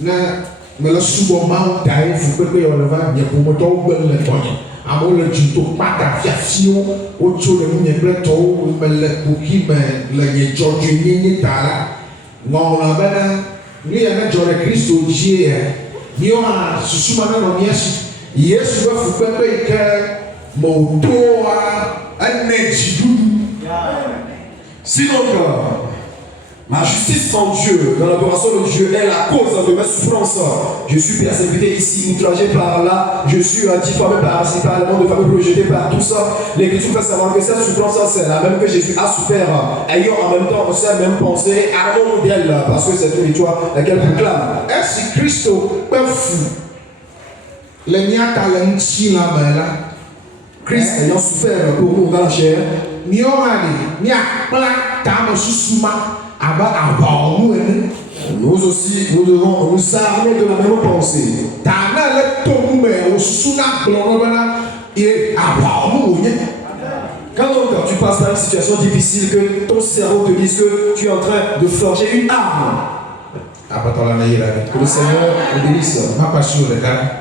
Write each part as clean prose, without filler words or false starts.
na me le subo mawu dae fu pepe yo le va nye ƒometɔwo gbe le tɔnye amewo le dzuto kpata fiafiwo wotso le nunye kple tɔwo me le kuki me le nye dzɔdzɔe nyenye ta la ŋɔŋlɔ bena nu ya ne dzɔ ɖe Kristo dzie ya míawo hã susuma nenɔ mía si Yesu ƒe fukpekpe yi ke me wòtoa ene dziɖuɖu. Sinon, ma justice en Dieu, dans l'adoration de Dieu, est la cause de mes souffrances. Je suis persécuté ici, outragé par là, je suis diffamé par-ci, par le monde de famille, rejeté par tout ça. L'Écriture fait savoir que cette souffrance, c'est la même que Jésus a souffert, ayant en même temps cette même pensée, armons d'elle, parce que c'est une victoire laquelle proclame. Est-ce que Christ peut fou les miata le nsi la me la Christ ayant souffert pour nous dans la chair, nous aussi, nous devons nous armer de la même pensée. Quand donc tu passes par une situation difficile, que ton cerveau te dise que tu es en train de forger une arme, que le Seigneur nous bénisse,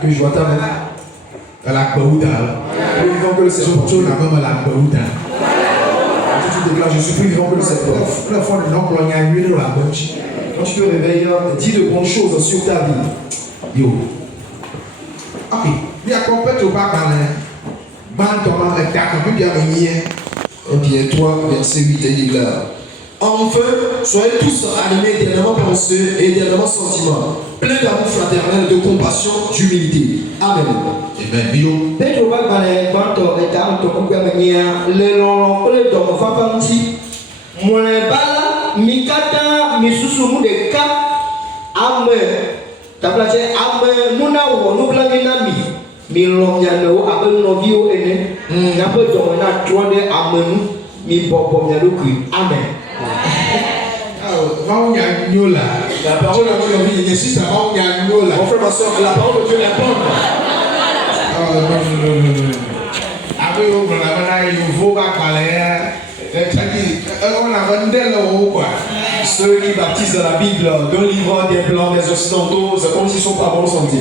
que je vois ta main. Nous vivons que le Seigneur. Tu déclares, je suis plus vivant que le serpent. Quand tu te réveilles, dis de bonnes choses sur ta vie. Yo. Ok. Il y a complètement au bac dans Ok, toi, verset 8, il dit là. Enfin, soyez tous animés éternellement pensés et éternellement sentiments, pleins d'amour fraternel, de compassion, d'humilité. Amen. Amen. Yo. Petro va bale kwanto eta to ko mania le lolo ko le do fa pa nti mo le bala mi kata mi susu mu de ka ame taplache ame muna wo no bla mi na mi lo nya no abe no bi o ene na pe do na tro de amenu mi bobo nya do ku. Amen. La parole de Dieu, Jésus, mon frère, ma soeur, la parole de Dieu est bonne. Ceux qui baptisent dans la Bible d'un livre des blancs, des occidentaux, c'est comme s'ils sont pas bons santé.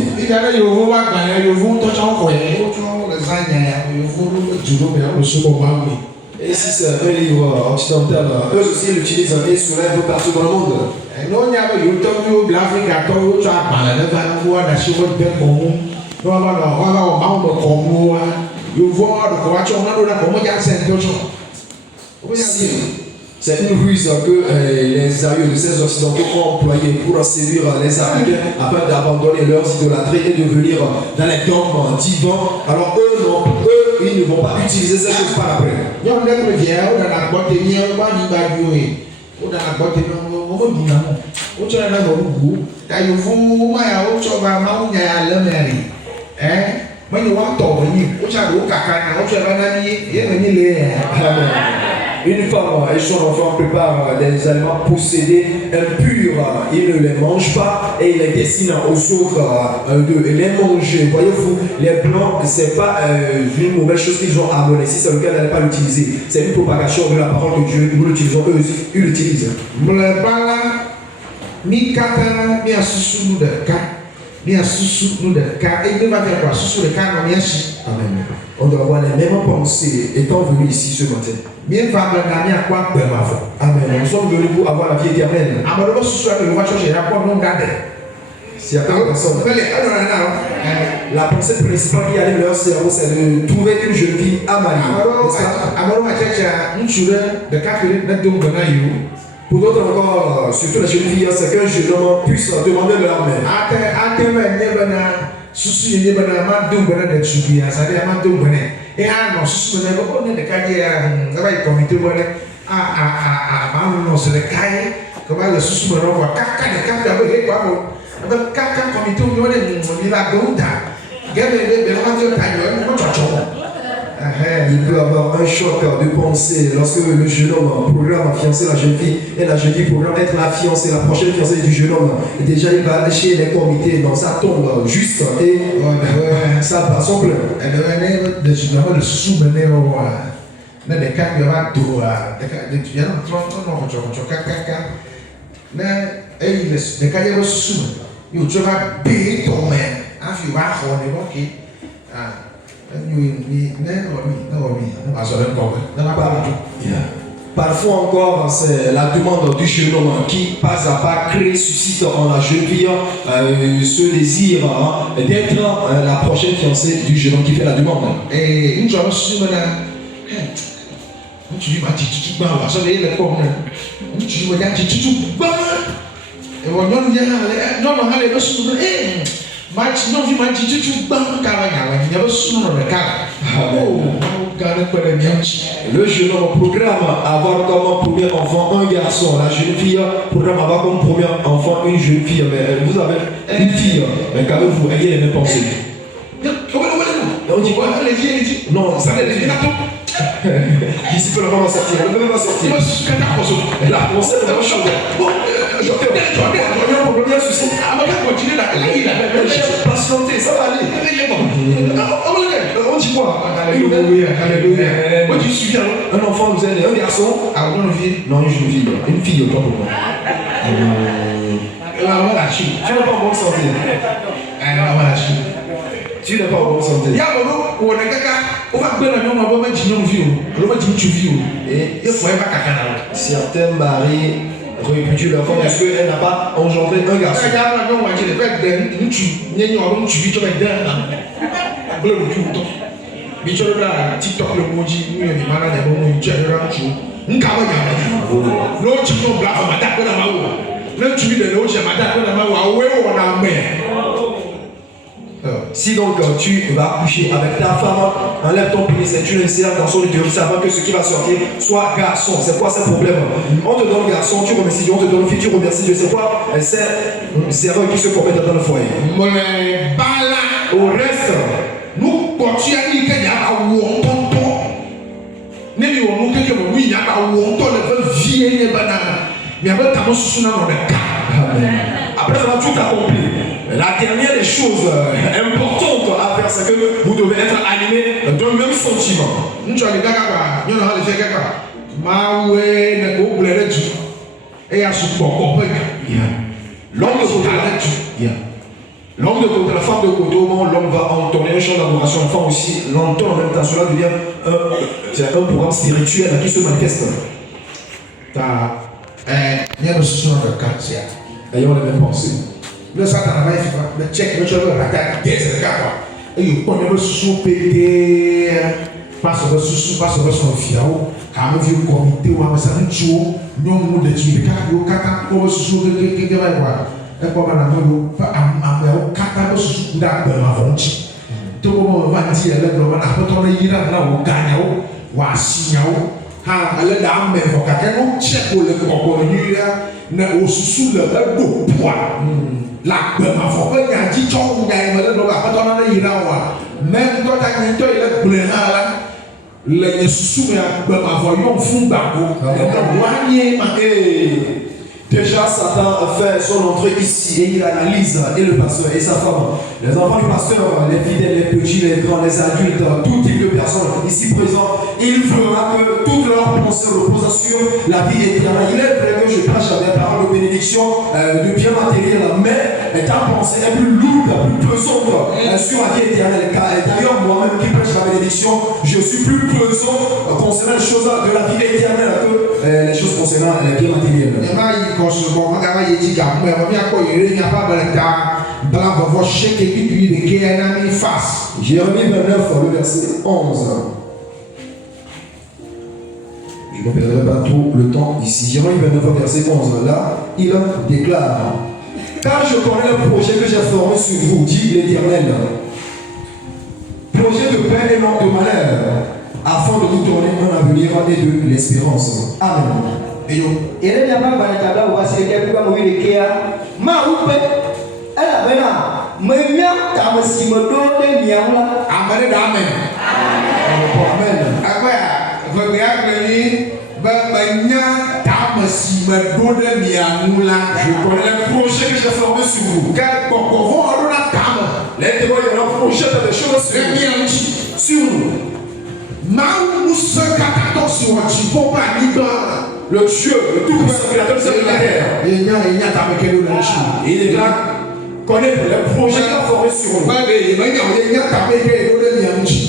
Et si c'est un livre occidental, eux aussi l'utilisent et se lèvent partout dans le monde. C'est une ruse que les aïeux de ces occidentaux ont employée pour séduire les Africains afin d'abandonner leurs idolâtries et de venir dans les dogmes divins. Alors eux, ils ne vont pas utiliser ces choses par après. Une femme et son enfant préparent des aliments possédés, impurs, ils ne les mangent pas et ils les destinent aux autres de les manger. Voyez-vous, les blancs, c'est pas une mauvaise chose qu'ils ont amené. Si c'est le cas, n'allez pas l'utiliser. C'est une propagation de la parole de Dieu. Nous l'utilisons, eux, ils l'utilisent. Amen. On doit avoir les mêmes pensées étant venus ici ce matin. Amen. Nous sommes venus pour avoir la vie éternelle. S'il y a tant de personnes, la pensée principale qui arrive dans leur cerveau, c'est de trouver une jeune fille à marier. Pour d'autres encore, surtout les jeunes filles, c'est qu'un jeune homme puisse demander leur mère. Il peut avoir un choc de pensée lorsque le jeune homme programme fiancer la jeune fille et la jeune fille programme être la fiancée, la prochaine fiancée du jeune homme. Et déjà il va aller chez les comités, donc ça tombe juste et ça passe son plein. You try to pay to man. If you are on it, okay. Parfois encore, c'est la demande du jeune homme qui, pas à pas, crée, suscite en la jeune fille ce désir d'être la prochaine fiancée du jeune homme qui fait la demande. Et une chose, tu dis, ça veut dire quoi? Tu dis, et on non, le jeune homme programme avoir comme premier enfant un garçon, la jeune fille programme avoir comme premier enfant une jeune fille, mais vous avez une fille, mais qu'avez-vous, ayez les mêmes pensées. On dit quoi? Non, ça les ici que le va sortir, le bébé va sortir. La pensée est vraiment chaude. Je fais un problème, il y a un souci. Patientez, ça va aller. On dit quoi? Alléluia. Moi, tu suis bien. Un enfant, vous avez un garçon. Non, une jeune fille. Une fille, autant pour moi. Tu n'es pas en bonne santé. Tu n'es pas en bonne santé. Et certains maris répudient leur femme parce qu'elle n'a pas engendré un garçon. Si donc tu vas coucher avec ta femme, enlève ton pénis et tu l'insères dans son utérus avant que ce qui va sortir soit garçon. C'est quoi ce problème? On te donne garçon, tu remercies Dieu, on te donne fille, tu remercies Dieu. C'est quoi? C'est erreur qui se commettent dans le foyer. Au reste, nous continuons à dire qu'il y a un wonton. Nébí on nous quelque chose, oui, il y a un wonton, le vieil et banane. Mais après, tu as sous dans le cas. Après, ça va tout accomplir. La dernière des choses importantes à faire, c'est que vous devez être animé d'un même sentiment. L'homme de côté, la femme de côté, au moment où l'homme va entonner un chant d'adoration, la femme aussi l'entend en même temps. Cela devient un programme spirituel qui se manifeste. Ayons les mêmes pensées. Le Satan va faire le check, le check, le rattaque, qu'est-ce que c'est? Et on a le sous-pété, parce que son fiao, car le vieux comité ou un sancho, non, nous de tuer, car le kata, pour le sous-pété, va voir. Et pour la mode, au kata, le sous-pété, avant. Tout le monde va dire, le global, après ton ira, là, au gagnao, ou à signao. Ale da ame fɔ kake no check wo le kɔkɔ nyuia ne o susu le eɖo poa la gbemafɔ ƒe nyadzi tsɔ ŋu nya yi me le ɖo aƒetɔ na ne yi na wa mɛ ŋutɔ ta nye ŋutɔ yi le gblẽ hã la le nye susu me gbemafɔ yɔ fún gbàgbó le wa nye ma. Déjà, Satan a fait son entrée ici et il analyse et le pasteur et sa femme. Les enfants du pasteur, les fidèles, les petits, les grands, les adultes, tout type de personnes ici présents, il fera que toutes leurs pensées reposent sur la vie éternelle. Il est vrai que je prêche des paroles de bénédiction, de bien matériel, mais ta pensée est plus lourde, plus pesante sur la vie éternelle. D'ailleurs, moi-même qui prêche la bénédiction, je suis plus pesant concernant les choses de la vie éternelle que les choses concernant les biens matériels. Jérémie 29, le verset 11. Je ne perdrai pas trop le temps ici. Jérémie 29, verset 11. Là, il déclare: car je connais le projet que j'ai formé sur vous, dit l'Éternel. Projet de paix et non de malheur, afin de vous donner un avenir et de l'espérance. Amen. Et les gens qui ont été là, comme il est là, ma oupe, elle a bien, mais bien, comme si me donne bien là. Amen. Amen. Amen. Je connais le projet que j'ai formé sur vous. Les témoins ont un projet de des choses sur nous. Le Dieu, le tout-puissant créateur de la terre. Il est là. connaître les projets qu'il a formés sur nous.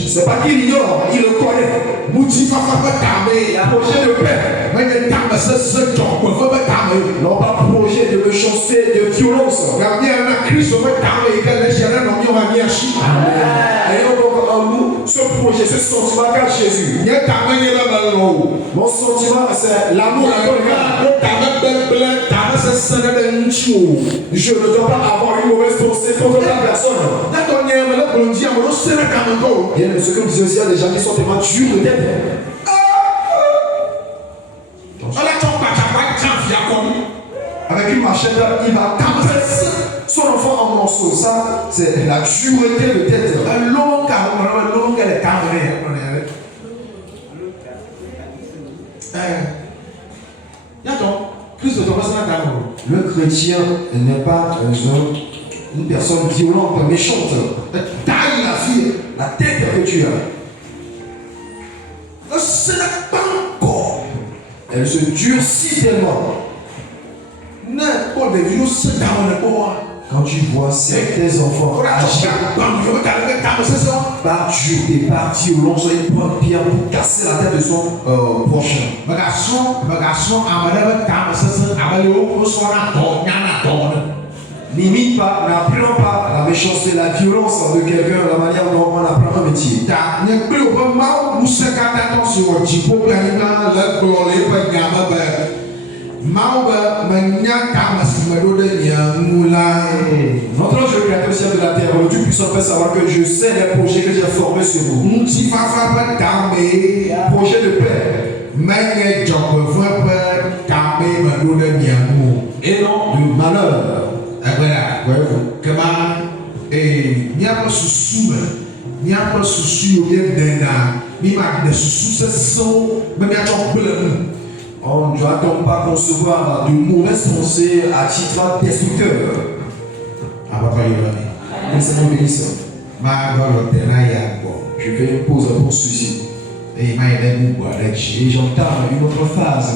C'est pas qu'il ignore, il le connaît. Projet de paix. Non pas projet de méchanceté, de violence. Ayons donc en nous ce projet, ce sentiment qu'a Jésus. Mon sentiment, c'est l'amour à ton égard. Je ne dois pas avoir une mauvaise pensée contre la personne. Bien, mais ce que vous disiez aussi, il y a des gens qui sont tellement durs de tête. Avec une machette, il va taper son enfant en morceaux. Ça, c'est la dureté de tête. Le chrétien n'est pas une personne violente, méchante. Taille la fille, la tête que tu as. Elle se durcit tellement. Quand tu vois certains enfants agir par dureté, par violence, ils prennent une pierre pour casser la tête de son prochain. N'imite pas, n'apprends pas la méchanceté, la violence de quelqu'un, la manière dont on apprend un métier. Notre Dieu créateur ciel de la terre, le Dieu puissant fait savoir que je sais les projets que j'ai formés sur vous. Projet de paix. Et non de malheur. On ne doit donc pas concevoir de mauvaises pensées à titre destructeur. Le Seigneur bénisse. Je fais une pause pour ceci. Et j'entends une autre phase.